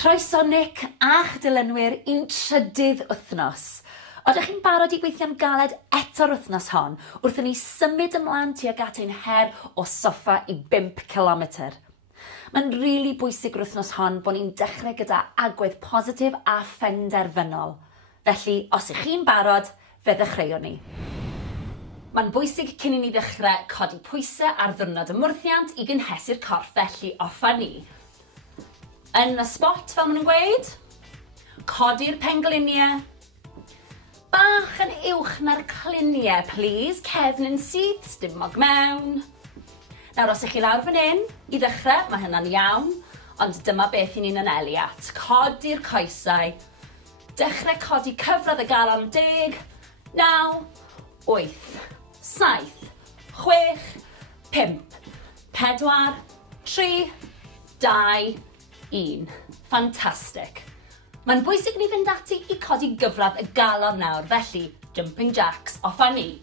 Croeso NIC a'ch dilynwyr i'n trydydd wythnos. Oeddech chi'n barod i gweithio'n galed eto'r wythnos hon wrth i ni symud ymlaen tuag at ein her o soffa i 5 kilometr. Mae'n rili bwysig yr wythnos hon bod ni'n dechrau gyda agwedd positif a phenderfynol. Felly, os ych chi'n barod, fe ddechreuwn ni. Mae'n bwysig cyn i ni ddechrau codi pwysau ar ddwrnod ymwrthiant i gynhesu'r corff, felly offa ni. Yn y spot, fel maen nhw'n gweud, codi'r pengliniau. Bach yn uwch na'r cliniau, please. Cefn yn syth, stumog mewn. Nawr, os ych chi lawr fan hyn, i ddechrau, mae hynna'n iawn, ond dyma beth i ni'n anelu at. Codi'r coesau. Dechrau codi cyfradd y galon 10, 9, 8, 7, 6, 5, 4, 3, 2, 1. Ffantastig. Mae'n bwysig ni fynd ati i codi gyfradd y galon nawr, felly jumping jacks offa ni.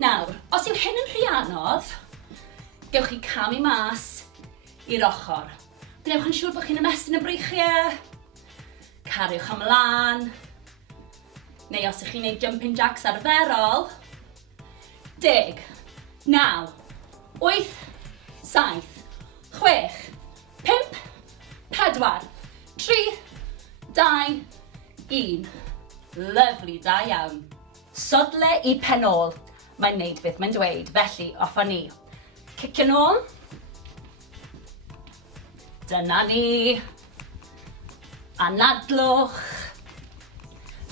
Nawr, os yw hyn yn rhy anodd, gewch chi camu mas i'r ochr. Gwnewch yn siŵr bod chi'n ymestyn y breichiau, cariwch ymlaen, neu os ych chi'n gwneud jumping jacks arferol, 10, 9, 8, 7, 6, 5, 4, 3, 2, 1. Lyfli, da iawn. Sodle i penol. Mae'n neud beth mae'n dweud, felly offa ni. Cicio nôl. Dyna ni. Anadlwch.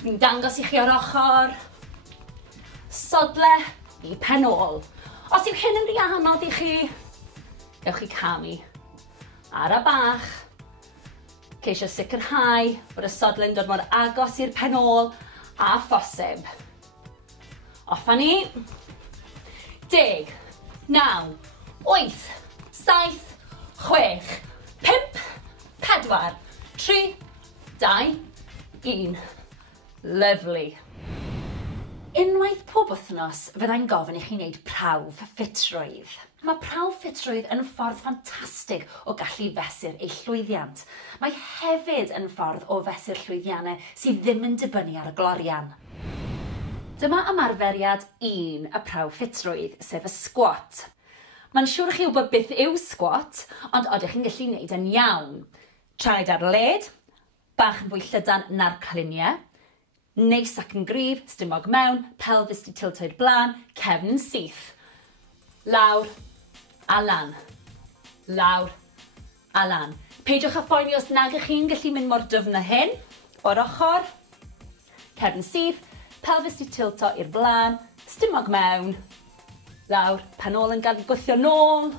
Dwi'n dangos i chi o'r ochr. Sodle i penol. Os yw hyn yn rhy anodd i chi, gewch chi camu ar y bach. Ceisio sicrhau bod y sodle'n dod mor agos i'r penol a phosib. Offa ni. 10, 9, 8, 7, 6, 5, 4, 3, 2, 1. Lyfli. Unwaith pob wythnos, fyddai'n gofyn i chi wneud prawf ffitrwydd. Mae prawf ffitrwydd yn ffordd ffantastig o gallu fesur eich llwyddiant. Mae hefyd yn ffordd o fesur llwyddiannau sydd ddim yn dibynnu ar y glorian. Dyma ymarferiad 1 y prawf ffitrwydd, sef y squat. Mae'n siŵr chi wybod beth yw squat, ond oeddech chi'n gallu gwneud yn iawn. Traed ar led, bach yn fwy llydan na'r cliniau, neis ac yn gryf, stumog mewn, pelfis di tilto i'r blaen, cefn yn syth. Lawr a lan. Lawr a lan. Peidiwch â phoeni os nag ych chi'n gallu mynd mor dyfn â hyn. O'r ochr, cefn syth, pelfis di tilto i'r blaen, stumog mewn. Lawr, penol yn gadw gwythio nôl.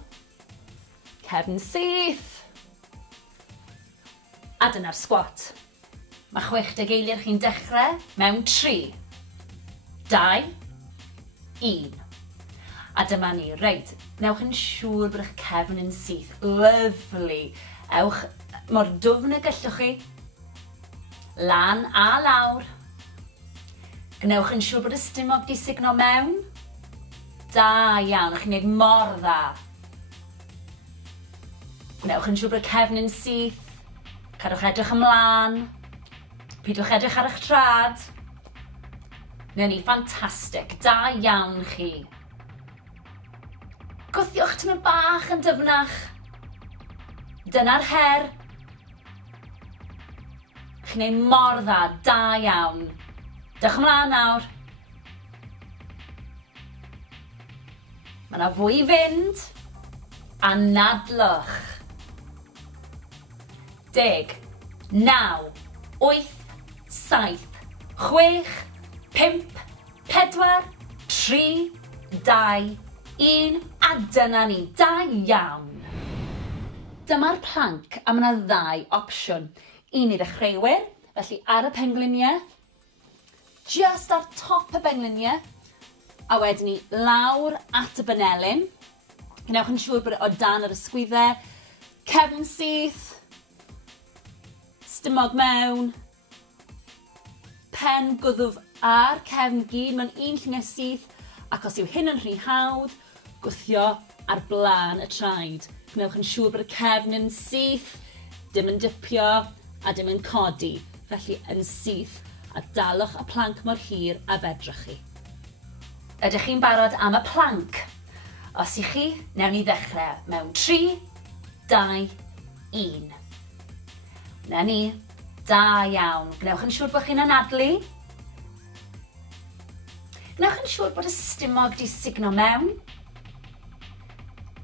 Cefn syth. A dyna'r squat. Mae 60 eiliad chi'n dechrau mewn 3, 2, 1. A dyma ni, reit, newch yn siŵr bod eich cefn yn syth. Lyfli. Ewch mor dwfn y gallwch chi. Lan a lawr. Gnewch yn siŵr bod y stumog di signo mewn. Da iawn, chi'n gwneud mor dda. Gnewch yn siŵr bod y cefn yn syth. Cadwch edrych ymlaen. Pidwch edrych ar eich trad. Neu ni, ffantastig. Da iawn chi. Gwthiwch tymor bach yn dyfnach. Dyna'r her. Chi'n gwneud mor dda, da iawn. Dewch ymlaen nawr. Mae yna fwy i fynd. Anadlwch. 10, 9, 8, 7, 6, 5, 4, 3, 2, 1, a dyna ni, da iawn. Dyma'r planc a mae yna 2 opsiwn. Un i ddechreuwyr, felly ar y pengliniau, just ar top y pengliniau, a wedyn ni lawr at y banelyn. Gnewch yn siŵr bod o dan yr ysgwyddau, cefn syth, stumog mewn, pen gwddwf a'r cefn gyd mewn un llunia syth, ac os yw hyn yn rhy hawdd, gwthio ar blaen y traed. Gnewch yn siŵr bod y cefn yn syth, dim yn dipio a dim yn codi, felly yn syth a dalwch y planc mor hir a fedrwch chi. Ydych chi'n barod am y planc? Os i chi, newn ni ddechrau mewn 3, 2, 1. Na ni, da iawn. Gnewch yn siŵr bod chi'n anadlu. Gnewch yn siŵr bod y stumog di signo mewn.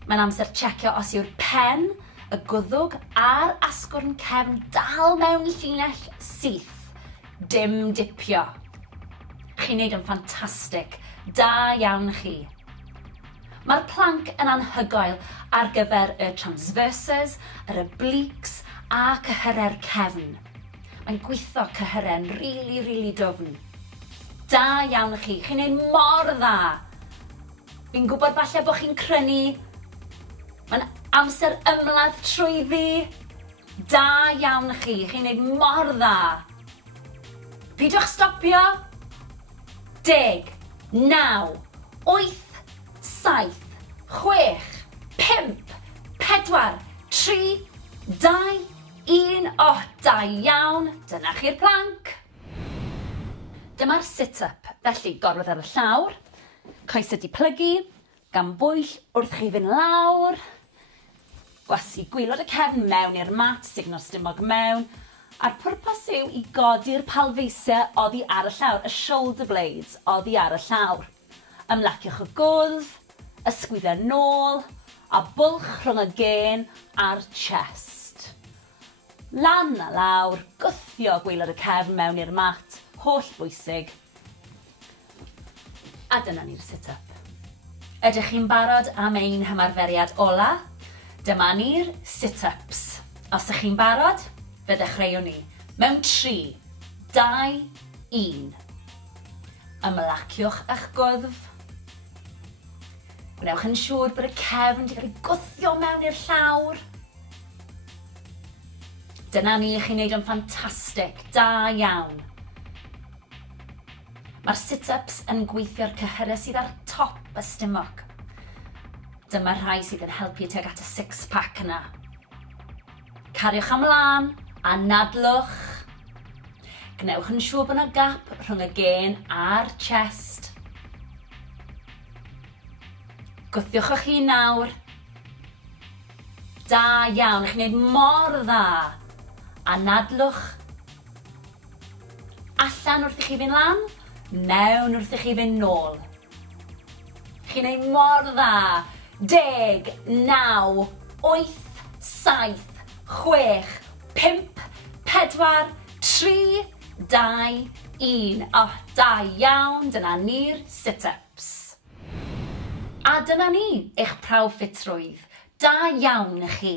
Mae'n amser checio os yw'r pen, y gwddwg a'r asgwrn cefn dal mewn llinell syth. Dim dipio. Chi'n neud yn ffantastig. Da iawn chi. Mae'r planc yn anhygoel ar gyfer y transversors, yr obliques a cyhyrau'r cefn. Mae'n gweithio cyhyrau'n rili dwfn. Da iawn chi. Chi'n neud mor dda. Fi'n gwybod falle bod chi'n crynu. Mae'n amser ymladd trwyddi. Da iawn chi. Chi'n neud mor dda. Pidwch stopio. 10, 9, 8, 7, 6, 5, 4, 3, 2, 1. O, da iawn. Dyna chi'r planc. Dyma'r sit-up, felly gorwedd ar y llawr, coesau di plygu, gan bwyll wrth chi fynd lawr, gwasu gwylod y cefn mewn i'r mat, signo'r stumog mewn, a'r pwrpas yw i godi'r palfeisau oddi ar y llawr, y shoulder blades oddi ar y llawr. Ymlaciwch y gwddf, ysgwyddau nôl, a bwlch rhwng y gen a'r chest. Lan a lawr, gwthio gwylod y cefn mewn i'r mat, holl bwysig. A dyna ni'r sit-up. Ydych chi'n barod am ein hymarferiad ola? Dyma ni'r sit-ups. Os ydych chi'n barod, fe ddechreuwn ni. Mewn 3, 2, 1. Ymlaciwch eich gwddf. Gwnewch yn siŵr bod y cefn wedi cael ei gwthio mewn i'r llawr. Dyna ni, chi'n neud yn ffantastig. Da iawn. Mae'r sit-ups yn gweithio'r cyhyrau sydd ar top y stumog. Dyma rhai sydd yn helpu tuag at y six-pack yna. Cariwch ymlaen, anadlwch. Gnewch yn siŵr bod yna gap rhwng y gen a'r chest. Gwthiwch eich hun nawr. Da iawn, chi'n neud mor dda. Anadlwch. Allan wrth i chi fynd lan. Mewn wrth i chi fynd nôl. Chi'n neud mor dda. 10, 9, 8, 7, 6, 5, 4, 3, 2, 1. O, da iawn, dyna ni'r sit-ups. A dyna ni, eich prawf ffitrwydd. Da iawn i chi.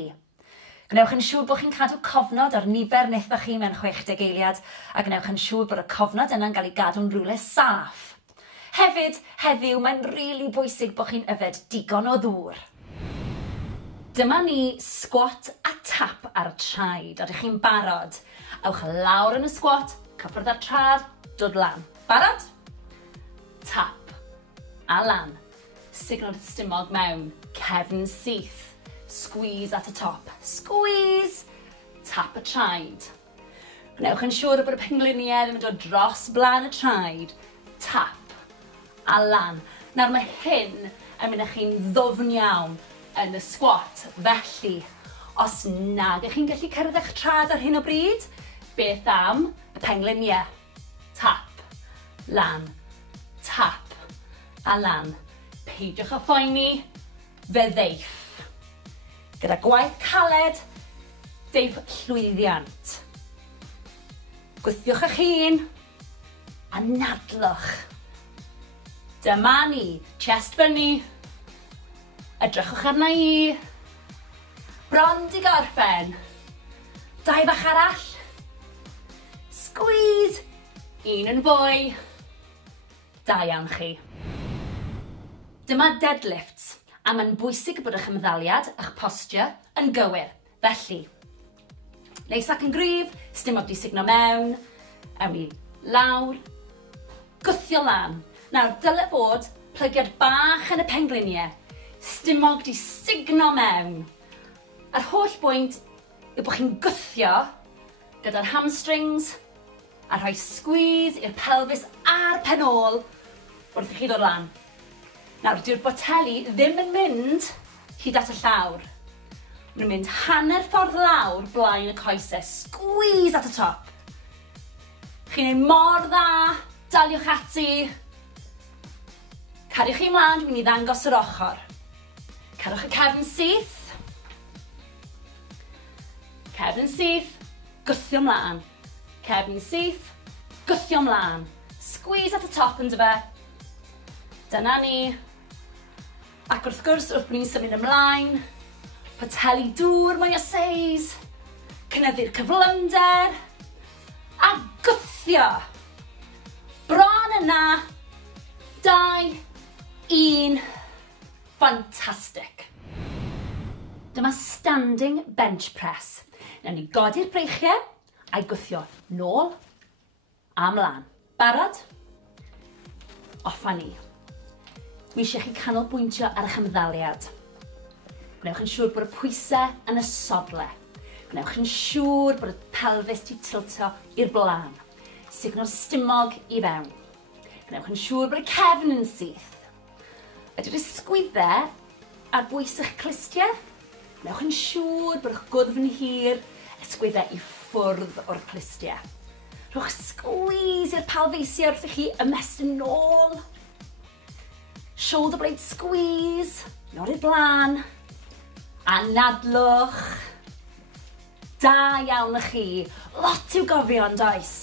Gnewch yn siŵr bod chi'n cadw cofnod o'r nifer wnaethoch chi mewn 60 eiliad a gnewch yn siŵr bod y cofnod yna'n cael ei gadw'n rhywle saff. Hefyd, heddiw, mae'n rili bwysig bod chi'n yfed digon o ddŵr. Dyma ni squat a tap ar y traed. Ydych chi'n barod? Ewch lawr yn y squat, cyffwrdd ar trad, dod lan. Barod? Tap. A lan. Signal stumog mewn. Cefn syth. Squeeze at y top. Squeeze! Tap y traed. Gnewch yn siŵr bod y pengliniau ddim yn dod dros blaen y traed. Tap. A lan. Nawr mae hyn yn mynd â chi'n ddwfn iawn yn y squat. Felly, os nag ych chi'n gallu cyrraedd eich trad ar hyn o bryd, beth am y pengliniau? Tap. Lan. Tap. A lan. Peidiwch a phoeni. Fe ddeiff. Gyda gwaith caled, deiff llwyddiant. Gwthiwch eich hun, a nadlwch. Dyma ni, chest fyny. Edrychwch arna i. Bron di gorffen. 2 bach arall. Squeeze. 1 yn fwy. Da iawn chi. Dyma deadlifts. A mae'n bwysig bod eich ymddaliad, eich posture, yn gywir. Felly, neis ac yn gryf, stumog di signo mewn, ewn ni lawr, gwthio lan. Nawr, dyle fod plygiad bach yn y pengliniau, stumog di signo mewn. A'r holl bwynt yw bod chi'n gwthio gyda'r hamstrings a rhoi squeeze i'r pelvis a'r pen ôl wrth i chi ddod lan. Nawr, dyw'r boteli ddim yn mynd hyd at y llawr. Mae'n mynd hanner ffordd lawr blaen y coesau, squeeze at y top. Chi'n ei mor dda, daliwch ati. Cariwch chi ymlaen, dwi'n mynd i ddangos yr ochr. Cerwch y cefn syth. Cefn syth, gwthio ymlaen. Cefn syth, gwthio ymlaen. Squeeze at y top yn dyfa. Dyna ni. Ac wrth gwrs, wrth bod ni'n symud ymlaen, poteli dŵr mwy o seis, cynyddu'r cyflymder, a gwthio. Bron yna, 2, 1, fantastic. Dyma standing bench press. Nawn ni godi'r breichiau a'i gwthio nôl a mlaen. Barod? Offa ni. Dwi eisiau chi canolbwyntio ar eich ymddaliad. Gwnewch yn siŵr bod y pwysau yn y sodle. Gwnewch yn siŵr bod y pelvis di tilto i'r blaen. Signo'r stumog i fewn. Gwnewch yn siŵr bod y cefn yn syth. Ydw'r ysgwyddau ar bwys eich clustiau. Gwnewch yn siŵr bod eich gwddf yn hir, ysgwyddau i ffwrdd o'r clustiau. Rhowch squeeze i'r pelfisiau wrth i chi ymestyn nôl. Shoulder blade squeeze, nod i'r blaen, anadlwch. Da iawn y chi, lot i'w gofio yn does.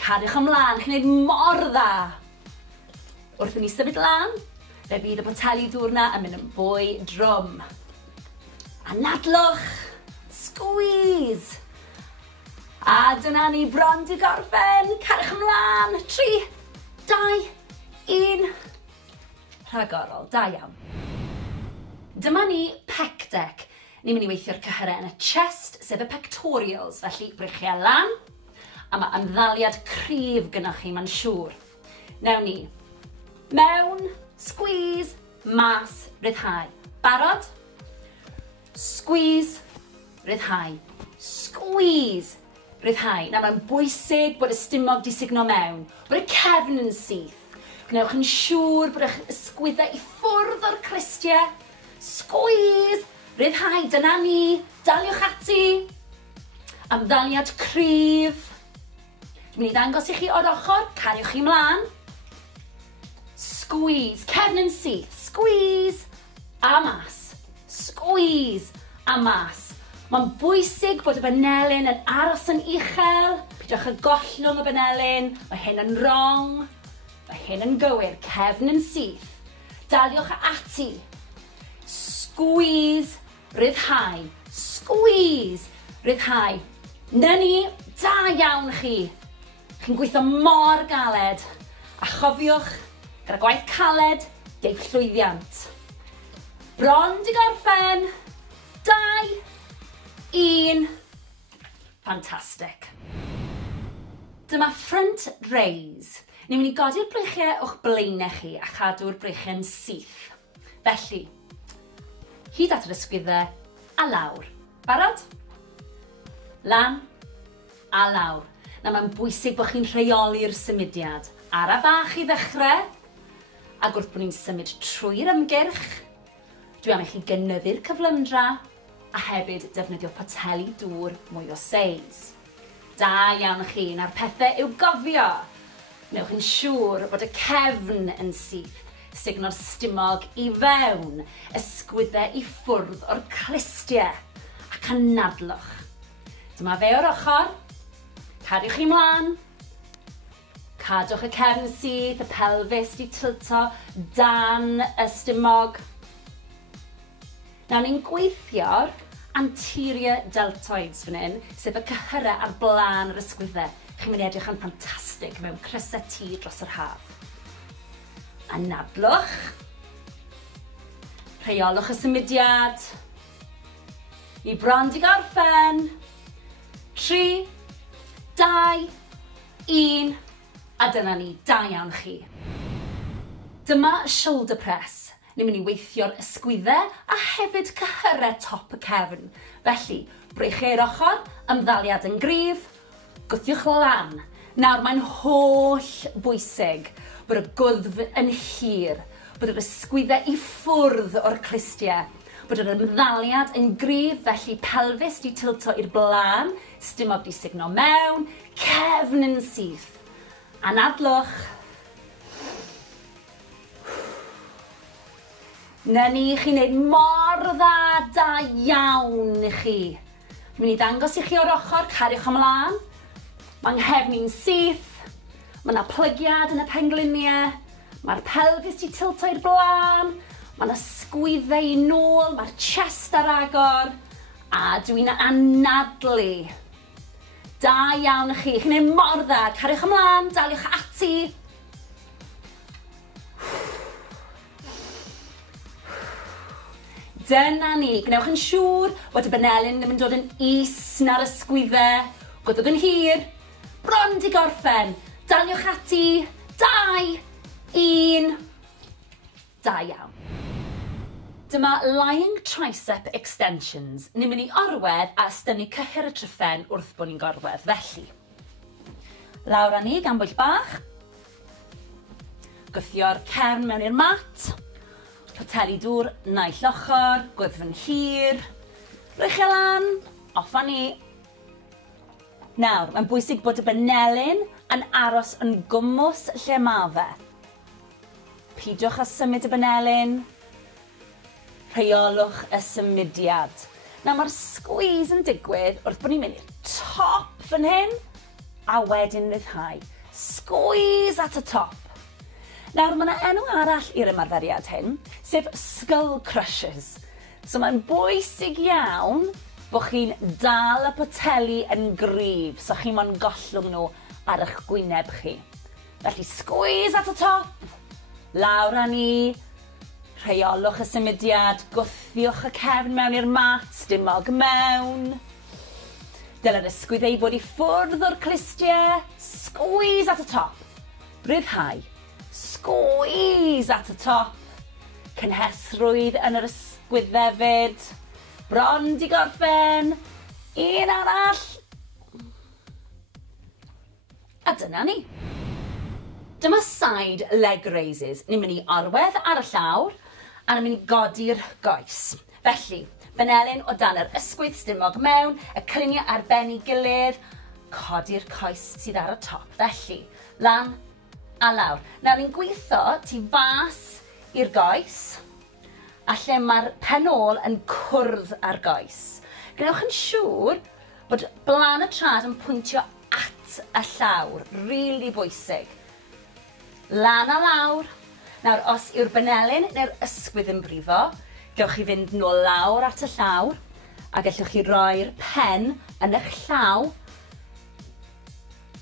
Cariwch ymlaen, chi'n gwneud mor dda. Wrth i ni symud lan, fe fydd y boteli diwrnod yn mynd yn fwy drwm. Anadlwch, squeeze. A dyna ni bron di gorffen, cariwch ymlaen, 3, 2, 1. Rhagorol, da iawn. Dyma ni pec deck. Ni'n mynd i weithio'r cyhyrau yn y chest, sef y pectorials, felly breichiau lan, a mae ymddaliad cryf gynnwch chi, mae'n siŵr. Newn ni. Mewn, squeeze, mas, ryddhau. Barod? Squeeze, ryddhau. Squeeze, ryddhau. Nawr mae'n bwysig bod y stumog di signo mewn, bod y cefn yn syth. Gwnewch yn siŵr bod eich ysgwyddau i ffwrdd o'r clustiau. Squeeze, ryddhau, dyna ni, daliwch ati. Ymddaliad cryf. Dwi'n mynd i ddangos i chi o'r ochr, cariwch chi mlaen. Squeeze, cefn yn syth, squeeze, a mas. Squeeze, a mas. Mae'n bwysig bod y benelyn yn aros yn uchel. Pidwch y gollwng y benelyn, mae hyn yn wrong. Mae hyn yn gywir, cefn yn syth. Daliwch ati. Squeeze, ryddhau. Squeeze, ryddhau. Na ni, da iawn chi. Chi'n gweithio mor galed. A chofiwch, gyda gwaith caled, geith llwyddiant. Bron di gorffen. 2, 1. Fantastic. Dyma front raise. Ni'n mynd i godi'r breichiau o'ch blaenau chi a chadw'r breichiau'n syth. Felly, hyd at yr ysgwyddau a lawr. Barod? Lan a lawr. Na mae'n bwysig bod chi'n rheoli'r symudiad. Ara bach i ddechrau, ac wrth bod ni'n symud trwy'r ymgyrch, dwi am i chi gynyddu'r cyflymdra a hefyd defnyddio poteli dŵr mwy o seis. Da iawn chi, na'r pethau i'w gofio. Wnewch yn siŵr bod y cefn yn syth, signo'r stumog i fewn, ysgwyddau i ffwrdd o'r clustiau, ac anadlwch. Dyma fe o'r ochr, cariwch chi mlaen, cadwch y cefn syth, y pelvis di tilto dan y stumog. Nawr ni'n gweithio'r anterior deltoids fan hyn, sef y cyhyrau ar blaen yr ysgwyddau. Chi'n mynd i edrych yn ffantastig mewn crysau tŷ dros yr haf. Anadlwch. Rheolwch y symudiad. Ni bron di gorffen. 3, 2, 1. A dyna ni, da iawn chi. Dyma shoulder press. ni'n mynd i weithio'r ysgwyddau a hefyd cyhyrau top y cefn. Felly, breichu'r ochr, ymddaliad yn gryf, gwthiwch lan. Nawr, mae'n holl bwysig bod y gwddf yn hir, bod yr ysgwyddau i ffwrdd o'r clistiau, bod yr ymddaliad yn gryf, felly pelfis di tilto i'r blaen, stumog di signo mewn, cefn yn syth. Anadlwch. Na ni chi'n neud mor dda, da iawn i chi. Dwi'n mynd i ddangos i chi o'r ochr, cariwch ymlaen. Mae'n nghefni'n syth. Mae yna plygiad yn y pengliniau. Mae'r pelfis di tilto i'r blaen. Mae yna sgwyddau i nôl, mae'r chest ar agor. A dwi'n anadlu. Da iawn i chi. Chi'n neud mor dda, cariwch ymlaen, daliwch ati. Dyna ni, gwnewch yn siŵr bod y benelyn ddim yn dod yn is na'r ysgwyddau. Gwydwch yn hir, bron di gorffen. Daliwch ati, 2, 1, da iawn. Dyma lying tricep extensions. Ni'n mynd i orwedd a ystynnu cyhyr y tryffen wrth bod ni'n gorwedd. Felly, lawr â ni gan bwyll bach. Gwthio'r cefn mewn i'r mat. Poteli dŵr, naill ochr, gwddf yn hir. Rwychio lan, off â ni. Nawr, mae'n bwysig bod y benelyn yn aros yn gwmws lle ma fe. Peidiwch â symud y benelyn. Rheolwch y symudiad. Nawr, mae'r squeeze yn digwydd wrth bod ni'n mynd i'r top fan hyn, a wedyn ryddhau. Squeeze at y top. Nawr, mae yna enw arall i'r ymarferiad hyn, sef skull crushers. So mae'n bwysig iawn bod chi'n dal y poteli yn gryf, so chi mo'n gollwng nhw ar eich gwyneb chi. Felly, squeeze at y top, lawr â ni, rheolwch y symudiad, gwthiwch y cefn mewn i'r mat, stumog mewn. Dyla'r ysgwyddau fod i ffwrdd o'r clistiau, squeeze at y top, ryddhau. Squeeze at y top. Cynhesrwydd yn yr ysgwyddau fyd. Bron di gorffen. Un arall. A dyna ni. Dyma side leg raises. Ni'n mynd i orwedd ar y llawr a ni'n mynd i godi'r goes. Felly, benelyn o dan yr ysgwydd stumog mewn, y cliniau ar ben ei gilydd, codi'r coes sydd ar y top. Felly, lan a lawr. Nawr, ni'n gweithio tu fas i'r goes, a lle mae'r penol yn cwrdd ar goes. Gnewch yn siŵr bod blan y trad yn pwyntio at y llawr. Rili bwysig. Lan a lawr. Nawr, os yw'r benelyn neu'r ysgwydd yn brifo, gewch chi fynd nôl lawr at y llawr, a gallwch chi roi'r pen yn eich llaw,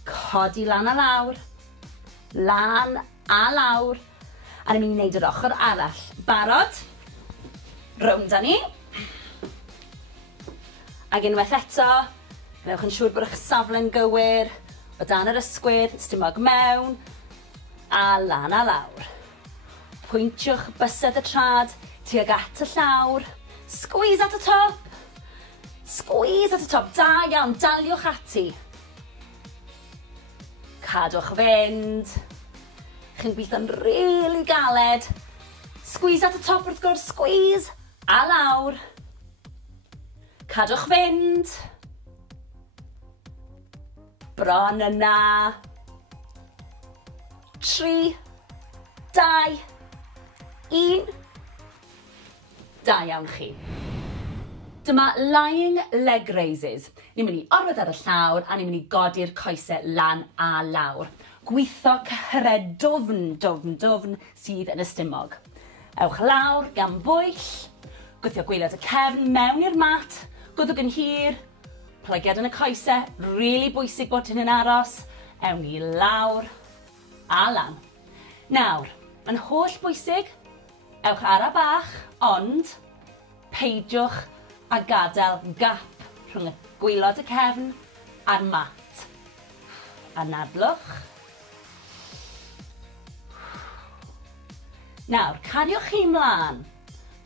codi lan a lawr, lan a lawr, a ni'n mynd i wneud yr ochr arall. Barod? Rownd â ni. Ac unwaith eto, gnewch yn siŵr bod eich safle'n gywir, o dan yr ysgwydd, stumog mewn, a lan a lawr. Pwyntiwch bysedd y trad, tuag at y llawr, squeeze at y top, squeeze at y top, da iawn, daliwch ati. Cadwch fynd. Chi'n gweithio'n rili galed. Squeeze at y top wrth gwrs, squeeze, a lawr. Cadwch fynd. Bron yna. 3, 2, 1. Da iawn chi. Dyma lying leg raises. Ni'n mynd i orwedd ar y llawr a ni'n mynd i godi'r coesau lan a lawr. Gweithio cyhyrau dwfn sydd yn y stumog. Ewch lawr gan bwyll, gwthio gwaelod y cefn mewn i'r mat, gwddwg yn hir, plygiad yn y coesau, rili bwysig bod hyn yn aros, ewn ni lawr a lan. Nawr, mae'n holl bwysig, ewch ara bach, ond peidiwch a gadael gap rhwng y gwaelod y cefn a'r mat. Anadlwch. Nawr, cariwch chi mlaen.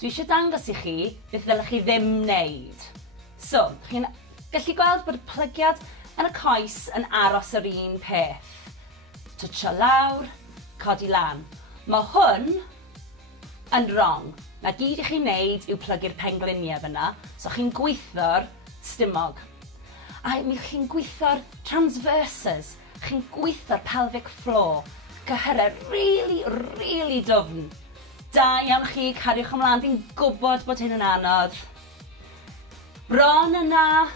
Dwi eisiau dangos i chi beth ddylech chi ddim wneud. So, chi'n gallu gweld bod y plygiad yn y coes yn aros yr un peth. Twtsio lawr, codi lan. Mae hwn yn wrong. Na gyd i chi'n neud yw plygu'r pengliniau fyna, so chi'n gweithio'r stumog. A mi chi'n gweithio'r transverses, chi'n gweithio'r pelvic floor. Gyhyrau really dwfn. Da iawn chi, cariwch ymlaen, fi'n gwybod bod hyn yn anodd. Bron yna,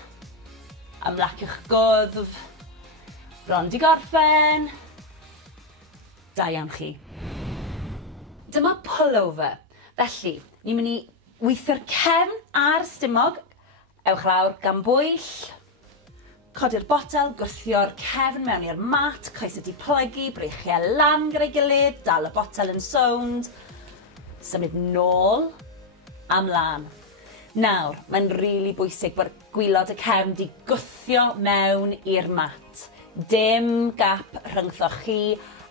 ymlaciwch gwddf. Bron di gorffen. Da iawn chi. Dyma pullover. Felly, ni'n mynd i weithio'r cefn a'r stumog. Ewch lawr gan bwyll. Codi'r botel, gwrthio'r cefn mewn i'r mat, coes wedi plygu, breichiau lan gyda'i gilydd, dal y botel yn sownd. Symud nôl a mlaen. Nawr, mae'n rili bwysig bod gwylod y cefn di gwthio mewn i'r mat. Dim gap rhyngthoch chi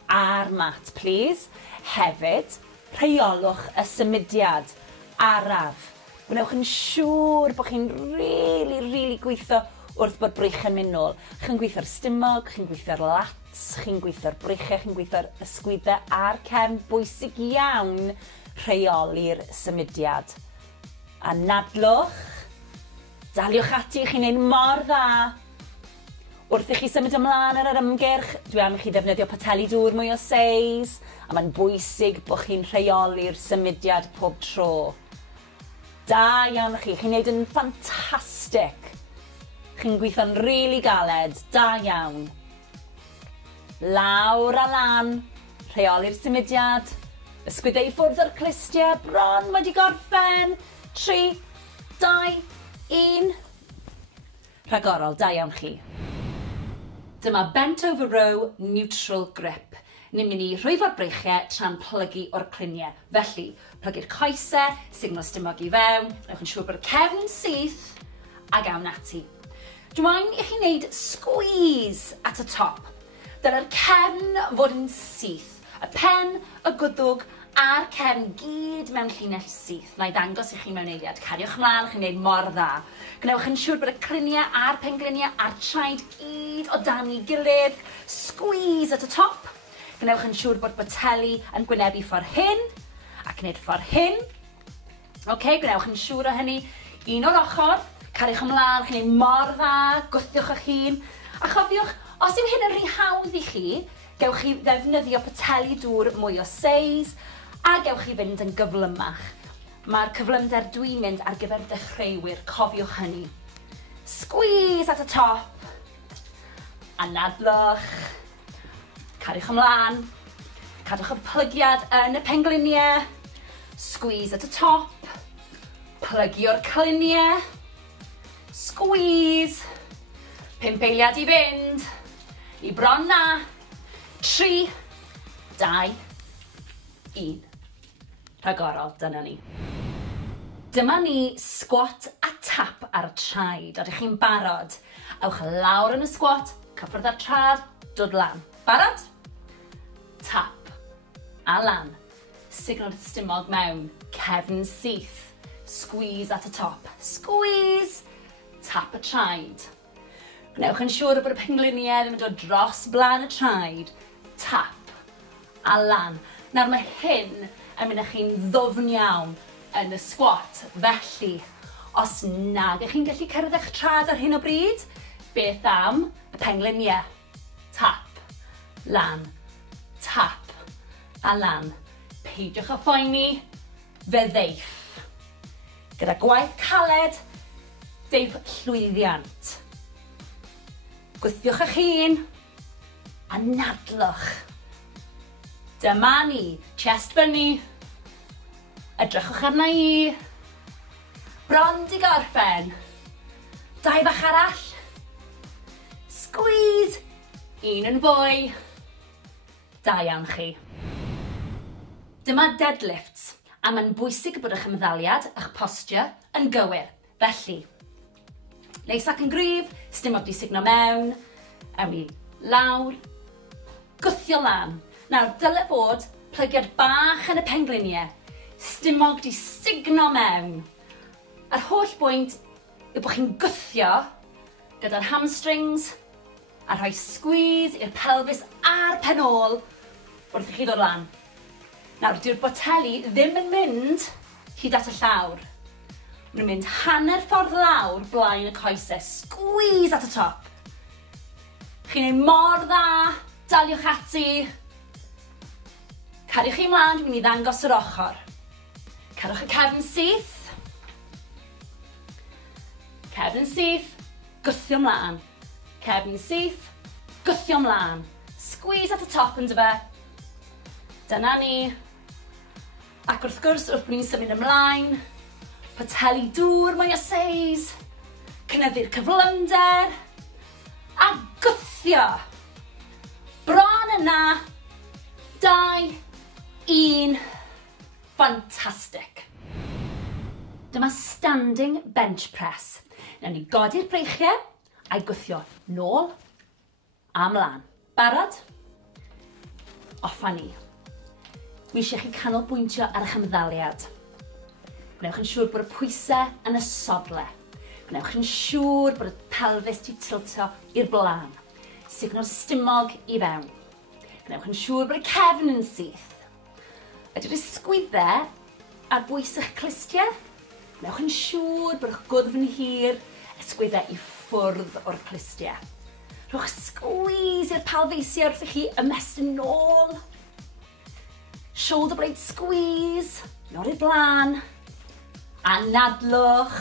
a'r mat, please. Hefyd, rheolwch y symudiad araf. Gwnewch yn siŵr bod chi'n rili gweithio wrth bod brych yn mynd nôl. Chi'n gweithio'r stumog, chi'n gweithio'r lats, chi'n gweithio'r breichiau, chi'n gweithio'r ysgwyddau a'r cefn. Bwysig iawn rheoli'r symudiad. A nadlwch, daliwch ati, chi'n neud mor dda. Wrth i chi symud ymlaen ar yr ymgyrch, dwi am i chi ddefnyddio poteli dŵr mwy o seis, a mae'n bwysig bod chi'n rheoli'r symudiad pob tro. Da iawn chi, chi'n neud yn ffantastig. Chi'n gweithio'n rili galed, da iawn. Lawr a lan, rheoli'r symudiad. Ysgwydau i ffwrdd o'r clistiau, bron wedi gorffen. 3, 2, 1. Rhagorol, da iawn chi. Dyma bent over row neutral grip. Ni'n mynd i rhwyfo'r breichiau tra'n plygu o'r cluniau. Felly, plygu'r coesau, signal stumog i fewn, ewch yn siŵr bod y cefn yn syth, a gawn ati. Dwi'n i chi wneud squeeze at y top. Dyna'r cefn fod yn syth. Y pen, y gwddwg, a'r cefn gyd mewn llinell syth. Na i ddangos i chi mewn eiliad. Cariwch mlaen, chi'n gwneud mor dda. Gnewch yn siŵr bod y cluniau a'r pengliniau a'r traed gyd o dan ei gilydd. Squeeze at y top. Gnewch yn siŵr bod boteli yn gwynebu ffordd hyn, ac wneud ffordd hyn. Gnewch yn siŵr o hynny. Un o'r ochr. Cariwch ymlaen, chi'n gwneud mor dda. Gwthiwch eich hun. A chofiwch, os yw hyn yn rhy hawdd i chi, gewch chi ddefnyddio poteli dŵr mwy o seis, a gewch chi fynd yn gyflymach. Mae'r cyflymder dwi'n mynd ar gyfer dechreuwyr, cofiwch hynny. Squeeze at y top. A nadlwch. Cariwch ymlaen. Cadwch y plygiad yn y pengliniau. Squeeze at y top. Plygio'r cluniau. Squeeze. 5 eiliad i fynd. I bron na. 3, 2, 1. Rhagorol, dyna ni. Dyma ni squat a tap ar y traed. Ydych chi'n barod? Ewch lawr yn y squat, cyffwrdd ar trad, dod lan. Barod? Tap a lan. Signal stumog mewn, cefn syth. Squeeze at y top. Squeeze. Tap y traed. Gnewch yn siŵr bod y pengliniau ddim yn dod dros blaen y traed. Tap a lan. Nawr mae hyn yn mynd â chi'n ddwfn iawn yn y squat. Felly, os nag ych chi'n gallu cyrraedd eich trad ar hyn o bryd, beth am y pengliniau? Tap, lan, tap a lan. Peidiwch â phoeni, fe ddeiff. Gyda gwaith caled, deiff llwyddiant. Gwthiwch eich hun a nadlwch. Dyma ni, chest fyny. Edrychwch arna i. Bron di gorffen. 2 bach arall. Squeeze. 1 yn fwy. Da iawn chi. Dyma deadlifts, a mae'n bwysig bod eich ymddaliad, eich posture, yn gywir. Felly, neis ac yn gryf, stumog di signo mewn, ewn ni lawr, gwthio lan. Nawr, dyle bod plygiad bach yn y pengliniau, stumog di signo mewn. A'r holl bwynt yw bod chi'n gwthio gyda'r hamstrings a rhoi squeeze i'r pelvis a'r penol wrth i chi ddod lan. Nawr, dyw'r boteli ddim yn mynd hyd at y llawr. Mae'n mynd hanner ffordd lawr blaen y coesau, squeeze at y top. Chi'n ei mor dda, daliwch ati. Cariwch chi ymlaen, dwi'n mynd i ddangos yr ochr. Cadwch y cefn syth. Cefn syth, gwthio ymlaen. Cefn syth, gwthio ymlaen. Squeeze at y top yn dyfa. Dyna ni. Ac wrth gwrs, wrth bod ni'n symud ymlaen, poteli dŵr mwy o seis, cynyddu'r cyflymder, a gwthio. Bron yna, 2, 1, fantastic. Dyma standing bench press. Nawn ni godi'r breichiau a'i gwthio nôl a mlaen. Barod? Offa ni. Mi eisiau chi canolbwyntio ar eich ymddaliad. Gwnewch yn siŵr bod y pwysau yn y sodle. Gwnewch yn siŵr bod y pelfis di tiltio i'r blaen. Signo'r stumog i fewn. Gwnewch yn siŵr bod y cefn yn syth. Ydw'r ysgwyddau ar bwys eich clustiau. Gwnewch yn siŵr bod eich gwddf yn hir, ysgwyddau i ffwrdd o'r clustiau. Rhowch squeeze i'r pelfisiau wrth i chi ymestyn nôl. Shoulder blade squeeze, nôl i'r blaen. Anadlwch.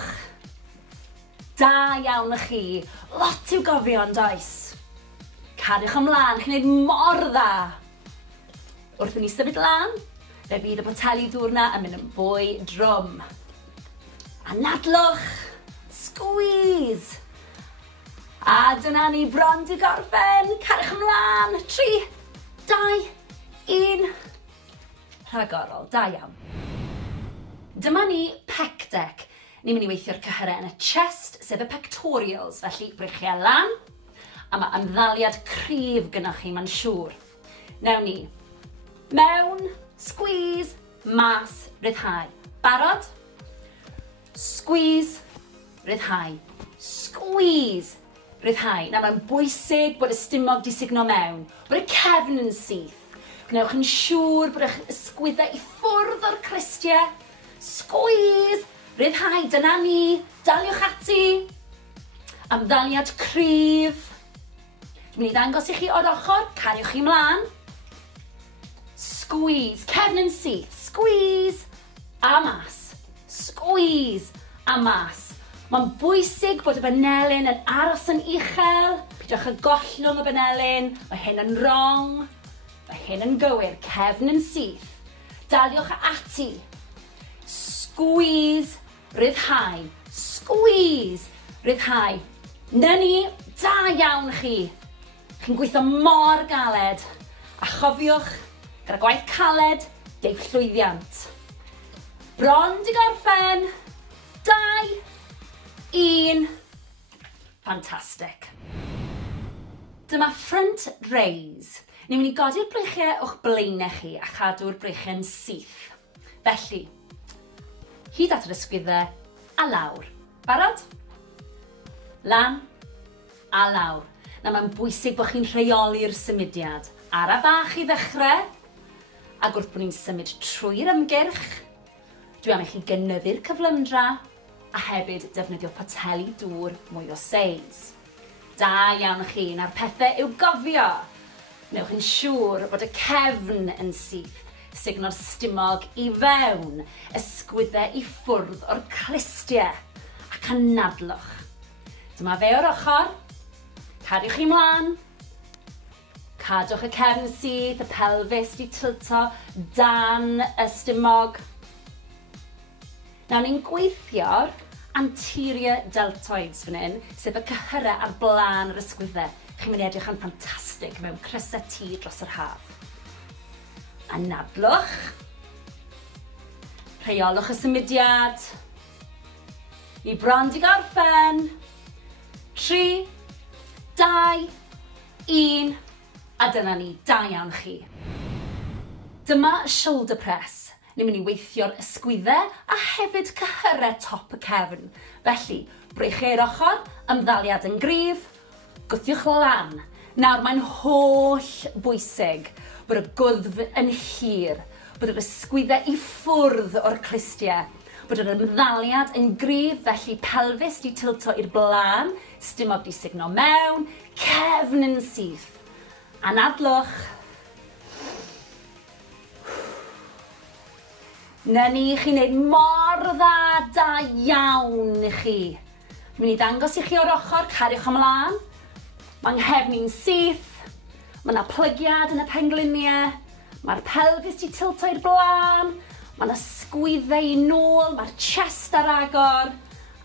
Da iawn ych chi. Lot i'w gofio yn does. Cariwch ymlaen, chi'n gwneud mor dda. Wrth i ni symud lan, fe fydd y boteli dŵr yn mynd yn fwy drwm. Anadlwch. Squeeze. A dyna ni bron di gorffen. Cariwch ymlaen. 3, 2, 1. Rhagorol, da iawn. Dyma ni pec deck. Ni'n mynd i weithio'r cyhyrau yn y chest, sef y pectorials, felly breichiau lan, a mae ymddaliad cryf gynnwch chi, mae'n siŵr. Newn ni. Mewn, squeeze, mas, ryddhau. Barod? Squeeze, ryddhau. Squeeze, ryddhau. Nawr mae'n bwysig bod y stumog di signo mewn, bod y cefn yn syth. Gwnewch yn siŵr bod eich ysgwyddau i ffwrdd o'r clustiau. Squeeze, ryddhau, dyna ni, daliwch ati. Ymddaliad cryf. Dwi'n mynd i ddangos i chi o'r ochr, cariwch chi mlaen. Squeeze, cefn yn syth, squeeze, a mas. Squeeze, a mas. Mae'n bwysig bod y benelyn yn aros yn uchel. Pidwch y gollwng y benelyn, mae hyn yn wrong. Mae hyn yn gywir, cefn yn syth. Daliwch ati. Squeeze, ryddhau. Squeeze, ryddhau. Na ni, da iawn chi. Chi'n gweithio mor galed. A chofiwch, gyda gwaith caled, deif llwyddiant. Bron di gorffen. 2, 1. Fantastic. Dyma front raise. Ni'n mynd i godi'r breichiau o'ch blaenau chi a chadw'r breichiau'n syth. Felly, hyd at yr ysgwyddau a lawr. Barod? Lan a lawr. Na mae'n bwysig bod chi'n rheoli'r symudiad. Ara bach i ddechrau, ac wrth bod ni'n symud trwy'r ymgyrch, dwi am i chi gynyddu'r cyflymdra a hefyd defnyddio poteli dŵr mwy o seis. Da iawn chi, na'r pethau i'w gofio. Newch yn siŵr bod y cefn yn syth, signo'r stumog i fewn, ysgwyddau i ffwrdd o'r clustiau, ac anadlwch. Dyma fe o'r ochr, cadiwch chi mlaen, cadwch y cefn syth, y pelfis di tilto dan y stumog. Nawr ni'n gweithio'r anterior deltoids fan hyn, sef y cyhyrau ar blaen yr ysgwyddau. Chi'n mynd i edrych yn ffantastig mewn crysau tŷ dros yr haf. Anadlwch. Rheolwch y symudiad. Ni bron di gorffen. 3, 2, 1. A dyna ni, da iawn chi. Dyma shoulder press. Ni'n mynd i weithio'r ysgwyddau a hefyd cyhyrau top y cefn. Felly, breichu'r ochr, ymddaliad yn gryf, gwthiwch lan. Nawr, mae'n holl bwysig bod y gwddf yn hir, bod yr ysgwyddau i ffwrdd o'r clistiau, bod yr ymddaliad yn gryf, felly pelfis di tilto i'r blaen, stumog di signo mewn, cefn yn syth. Anadlwch. Na ni chi'n neud mor dda, da iawn i chi. Dwi'n mynd i ddangos i chi o'r ochr, cariwch ymlaen. Mae'n nghefn i'n syth. Mae yna plygiad yn y pengliniau. Mae'r pelfis di tilto i'r blaen. Mae yna sgwyddau i nôl, mae'r chest ar agor.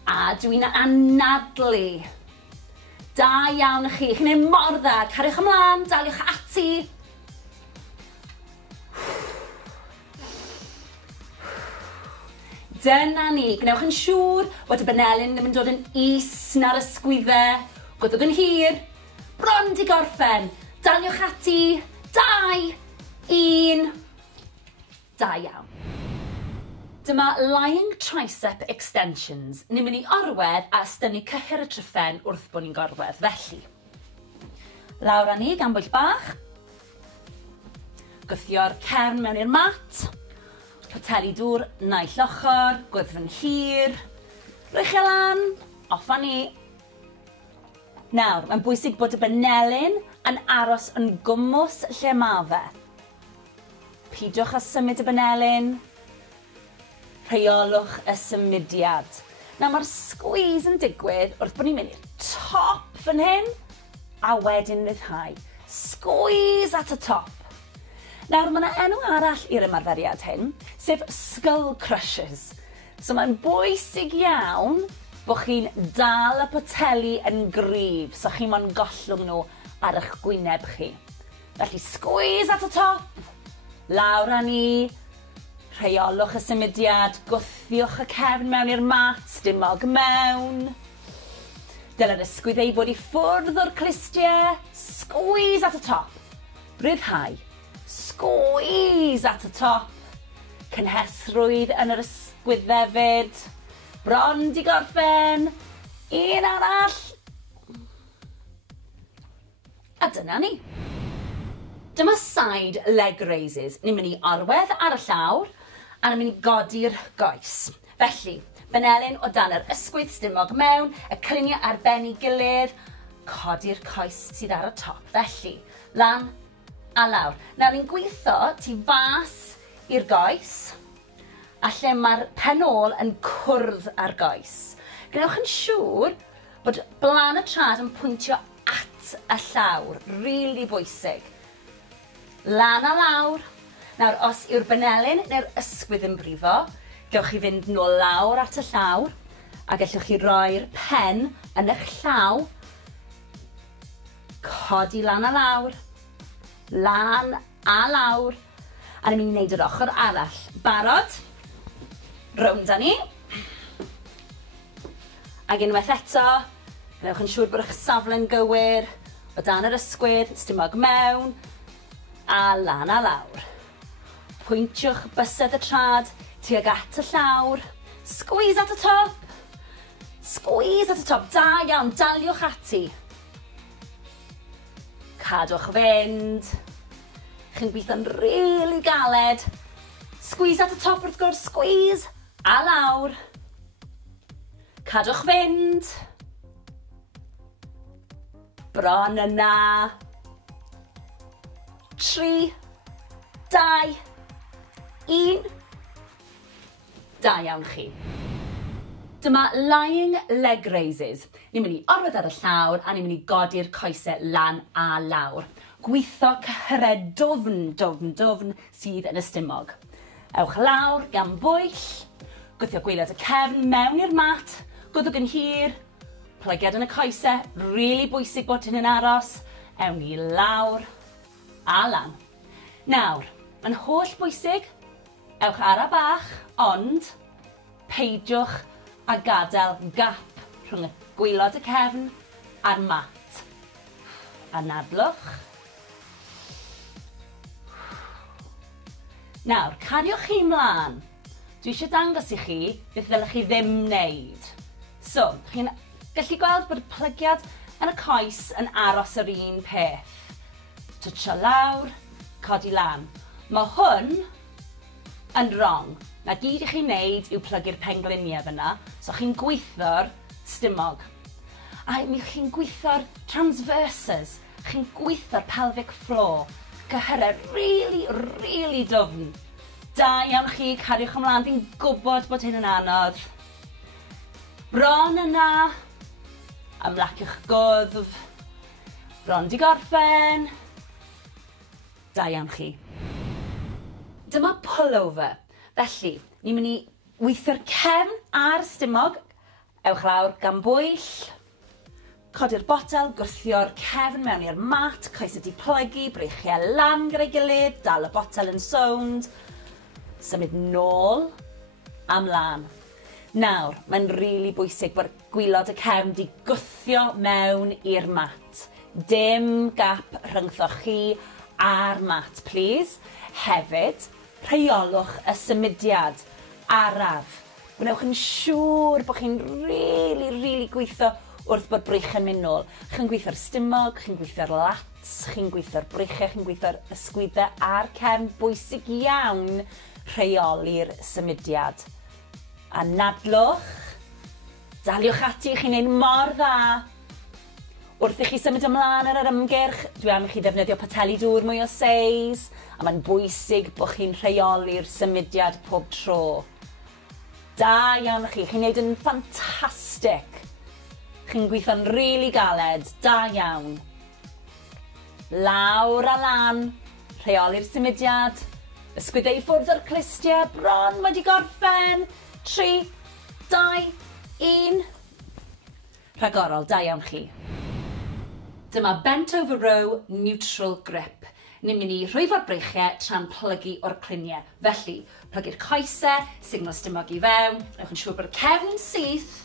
A dwi'n anadlu. Da iawn i chi. Chi'n neud mor dda, cariwch ymlaen, daliwch ati. Dyna ni, gnewch yn siŵr bod y banelyn ddim yn dod yn is na'r ysgwyddau. Gwydwch yn hir, bron di gorffen. Daliwch ati, 2, 1, da iawn. Dyma lying tricep extensions. Ni'n mynd i orwedd a ystynnu cyhyr y tryffen wrth bod ni'n gorwedd. Felly, lawr â ni gan bwyll bach. Gwthio'r cefn mewn i'r mat. Poteli dŵr, naill ochr, gwddf yn hir. Rwych e lan, off â ni. Nawr, mae'n bwysig bod y banelyn yn aros yn gwmws lle mae fe. Peidiwch â symud y banelyn. Rheolwch y symudiad. Nawr, mae'r squeeze yn digwydd wrth bod ni'n mynd i'r top fan hyn, a wedyn ryddhau. Squeeze at y top. Nawr, mae yna enw arall i'r ymarferiad hyn, sef skull crushers. So mae'n bwysig iawn bod chi'n dal y poteli yn gryf, so chi mo'n gollwng nhw ar eich gwyneb chi. Felly, squeeze at y top, lawr â ni, rheolwch y symudiad, gwthiwch y cefn mewn i'r mat, stumog mewn. Dyle'r ysgwyddau fod i ffwrdd o'r clistiau, squeeze at y top, ryddhau. Squeeze at y top. Cynhesrwydd yn yr ysgwyddau fyd. Bron di gorffen. Un arall. A dyna ni. Dyma side leg raises. Ni'n mynd i orwedd ar y llawr a ni'n mynd i godi'r goes. Felly, banelyn o dan yr ysgwydd stumog mewn, y cliniau ar ben i gilydd, codi'r coes sydd ar y top. Felly, lan a lawr. Nawr, ni'n gweithio tu fas i'r goes, a lle mae'r penol yn cwrdd ar goes. Gnewch yn siŵr bod blan y trad yn pwyntio at y llawr. Rili bwysig. Lan a lawr. Nawr, os yw'r banelyn neu'r ysgwydd yn brifo, gewch chi fynd nôl lawr at y llawr, a gallwch chi roi'r pen yn eich llaw, codi lan a lawr, lan a lawr, a ni'n mynd i wneud yr ochr arall. Barod? Rownd â ni. Ac unwaith eto, gnewch yn siŵr bod eich safle'n gywir, o dan yr ysgwydd, stumog mewn, a lan a lawr. Pwyntiwch bysedd y trad, tuag at y llawr, squeeze at y top, squeeze at y top, da iawn, daliwch ati. Cadwch fynd. Chi'n gweithio'n rili galed. Squeeze at y top wrth gwrs, squeeze. A lawr. Cadwch fynd. Bron yna. 3, 2, 1. Da iawn chi. Dyma lying leg raises. Ni'n mynd i orwedd ar y llawr a ni'n mynd i godi'r coesau lan a lawr. Gweithio cyhyrau dwfn sydd yn y stumog. Ewch lawr gan bwyll, gwthio gwaelod y cefn mewn i'r mat, gwddwg yn hir, plygiad yn y coesau, rili bwysig bod hyn yn aros, ewn ni lawr a lan. Nawr, mae'n holl bwysig, ewch ara bach, ond peidiwch a gadael gap rhwng y gwaelod y cefn a'r mat. Anadlwch. Nawr, cariwch chi mlaen. Dwi eisiau dangos i chi beth ddylech chi ddim wneud. So, chi'n gallu gweld bod y plygiad yn y coes yn aros yr un peth. Twtsio lawr, codi lan. Mae hwn yn wrong. Na gyd i chi'n neud yw plygu'r pengliniau fyna, so chi'n gweithio'r stumog. A mi chi'n gweithio'r transverses, chi'n gweithio'r pelvic floor. Cyhyrau really dwfn. Da iawn chi, cariwch ymlaen, fi'n gwybod bod hyn yn anodd. Bron yna, ymlaciwch gwddf. Bron di gorffen. Da iawn chi. Dyma pullover. Felly, ni'n mynd i weithio'r cefn a'r stumog. Ewch lawr gan bwyll. Codi'r botel, gwthio'r cefn mewn i'r mat, coes ydi plygu, breichiau lan gyda'i gilydd, dal y botel yn sownd. Symud nôl, amlan. Nawr, mae'n rili bwysig bod gwylod y cefn di gwthio mewn i'r mat. Dim gap rhyngthoch chi a'r mat, please. Hefyd, rheolwch y symudiad araf. Gwnewch yn siŵr bod chi'n rili gweithio wrth bod breichiau'n mynd nôl. Chi'n gweithio'r stumog, chi'n gweithio'r lats, chi'n gweithio'r breichiau, chi'n gweithio'r ysgwyddau a'r cefn. Bwysig iawn rheoli'r symudiad. Anadlwch, daliwch ati, chi'n neud mor dda. Wrth i chi symud ymlaen ar yr ymgyrch, dwi am i chi ddefnyddio pateli dŵr mwy o seis, a mae'n bwysig bod chi'n rheoli'r symudiad pob tro. Da iawn chi, chi'n neud yn ffantastig. Chi'n gweithio'n rili galed, da iawn. Lawr a lan, rheoli'r symudiad, ysgwyddau ffwrdd o'r clustia, bron wedi gorffen. 3, 2, 1. Rhagorol, da iawn chi. Dyma bent over row neutral grip. Ni'n mynd i rhwyfo'r breichiau tra'n plygu o'r cluniau. Felly, plygu'r coesau, signal stumog i fewn, rhaid yn siŵr bod y cefn yn syth,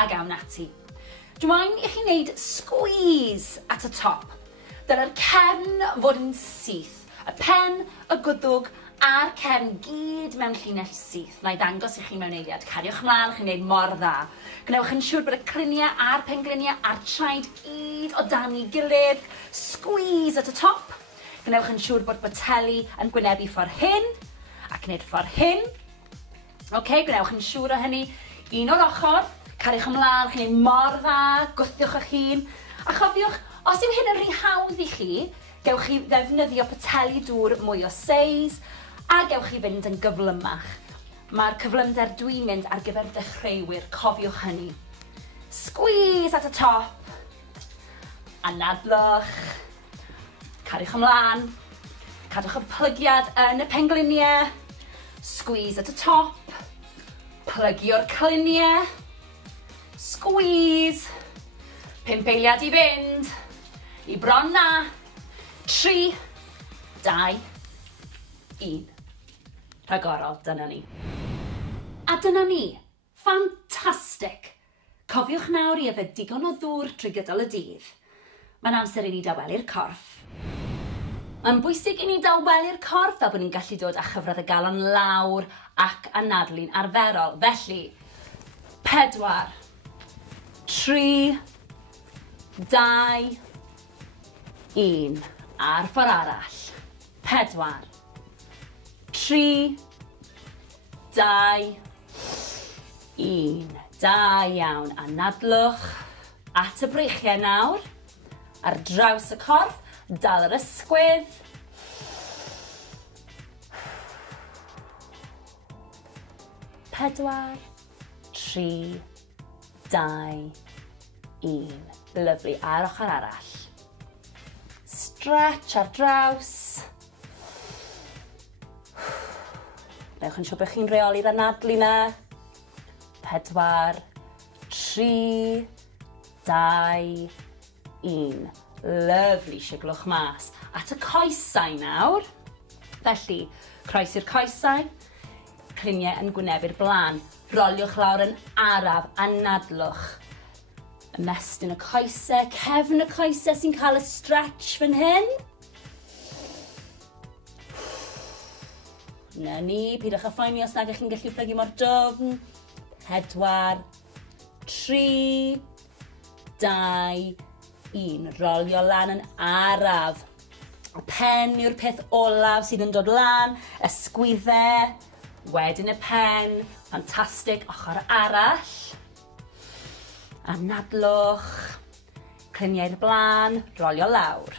ac awn ati. Dwi'n i chi wneud squeeze at y top. Dyna'r cefn fod yn syth. Y pen, y gwddwg a'r cefn gyd mewn llinell syth. Na i ddangos i chi mewn eiliad. Cariwch mlaen, chi'n wneud mor dda. Gnewch yn siŵr bod y cluniau a'r pengliniau a'r traed gyd o dan ei gilydd. Squeeze at y top. Gnewch yn siŵr bod boteli yn gwynebu ffordd hyn ac wneud ffordd hyn. Gnewch yn siŵr o hynny. Un o'r ochr. Cariwch ymlaen, chi'n neud mor dda, gwthiwch eich hun. A chofiwch, os yw hyn yn rhy hawdd i chi, gewch chi ddefnyddio pateli dŵr mwy o seis, a gewch chi fynd yn gyflymach. Mae'r cyflymder dwi'n mynd ar gyfer dechreuwyr, cofiwch hynny. Squeeze at y top. Anadlwch. Cariwch ymlaen. Cadwch y plygiad yn y pengliniau. Squeeze at y top. Plygio'r cluniau. Squeeze. 5 eiliad i fynd. I bron na. 3, 2, 1. Rhagorol, dyna ni. A dyna ni. Ffantastig. Cofiwch nawr i yfed digon o ddŵr trwy gydol y dydd. Mae'n amser i ni dawelu'r corff. Mae'n bwysig i ni dawelu'r corff fel bod ni'n gallu dod â chyfradd y galon lawr ac anadlu'n arferol. Felly, 4, 3, 2, 1. Ar ffordd arall. 4, 3, 2, 1. Da iawn. Anadlwch at y breichiau nawr. Ar draws y corff. Dal yr ysgwydd. 4, 3, 2, 1. Lyfli. A'r ochr arall. Stretch ar draws. Newch yn siŵr bod chi'n reoli'r anadlu na. 4, 3, 2, 1. Lyfli, siglwch mas. At y coesau nawr. Felly, croesi'r coesau. Cluniau yn gwynebu'r blaen. Roliwch lawr yn araf, anadlwch. Ymestyn y coesau, cefn y coesau sy'n cael y stretch fan hyn. Na ni, pidwch â phoeni os nag ych chi'n gallu plygu mor dwfn. 4, 3, 2, 1. Rolio lan yn araf. Y pen yw'r peth olaf sydd yn dod lan, ysgwyddau, wedyn y pen, ffantastig, ochr arall. Anadlwch, cliniau'r blaen, rolio lawr.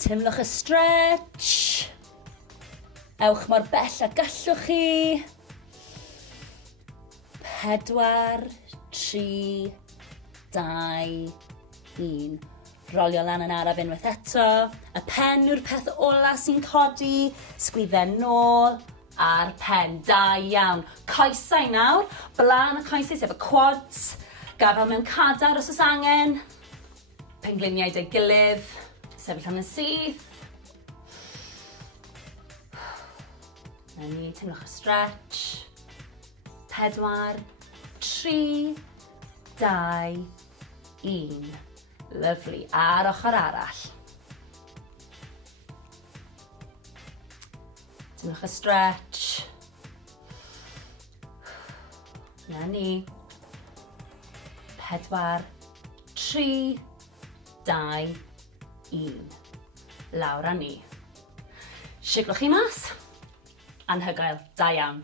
Timlwch y stretch. Ewch mor bell a gallwch chi. 4, 3, 2, 1. Rolio lan yn araf unwaith eto. Y pen yw'r peth ola sy'n codi. Sgwyddau nôl a'r pen. Da iawn. Coesau nawr. Blaen y coesau sef y quads. Gafel mewn cadar os oes angen. Pengliniau dy gilydd. Sefyll yn y syth. Na ni, timlwch y stretch. 4, 3, 2, 1. Lyfli. Ar ochr arall. Timlwch y stretch. Na ni. 4, 3, 2, 1. Lawr â ni. Siglwch chi mas. Anhygoel. Da iawn.